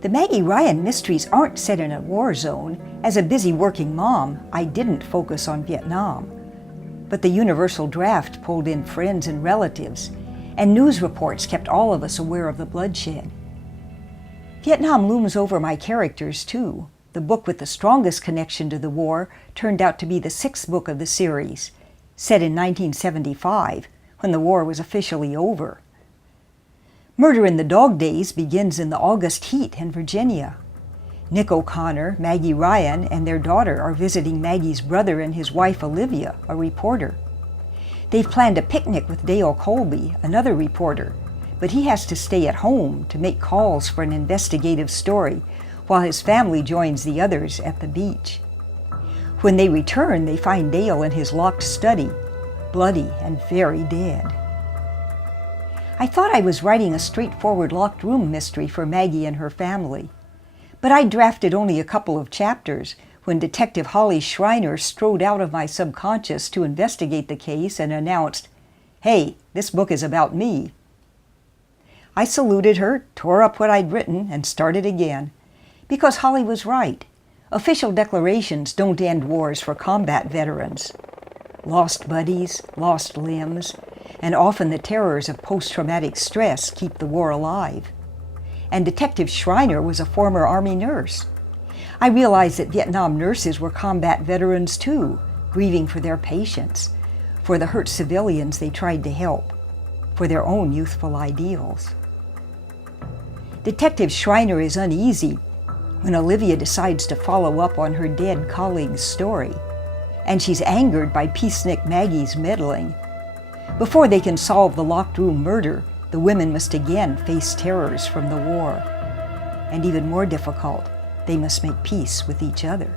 The Maggie Ryan mysteries aren't set in a war zone. As a busy working mom, I didn't focus on Vietnam. But the universal draft pulled in friends and relatives, and news reports kept all of us aware of the bloodshed. Vietnam looms over my characters, too. The book with the strongest connection to the war turned out to be the sixth book of the series, set in 1975, when the war was officially over. Murder in the Dog Days begins in the August heat in Virginia. Nick O'Connor, Maggie Ryan, and their daughter are visiting Maggie's brother and his wife Olivia, a reporter. They've planned a picnic with Dale Colby, another reporter, but he has to stay at home to make calls for an investigative story while his family joins the others at the beach. When they return, they find Dale in his locked study, bloody and very dead. I thought I was writing a straightforward locked room mystery for Maggie and her family, but I drafted only a couple of chapters when Detective Holly Schreiner strode out of my subconscious to investigate the case and announced, "Hey, this book is about me." I saluted her, tore up what I'd written, and started again, because Holly was right. Official declarations don't end wars for combat veterans. Lost buddies, lost limbs, and often the terrors of post-traumatic stress keep the war alive. And Detective Schreiner was a former Army nurse. I realized that Vietnam nurses were combat veterans too, grieving for their patients, for the hurt civilians they tried to help, for their own youthful ideals. Detective Schreiner is uneasy when Olivia decides to follow up on her dead colleague's story, and she's angered by peacenik Maggie's meddling. Before they can solve the locked room murder, the women must again face terrors from the war. And even more difficult, they must make peace with each other.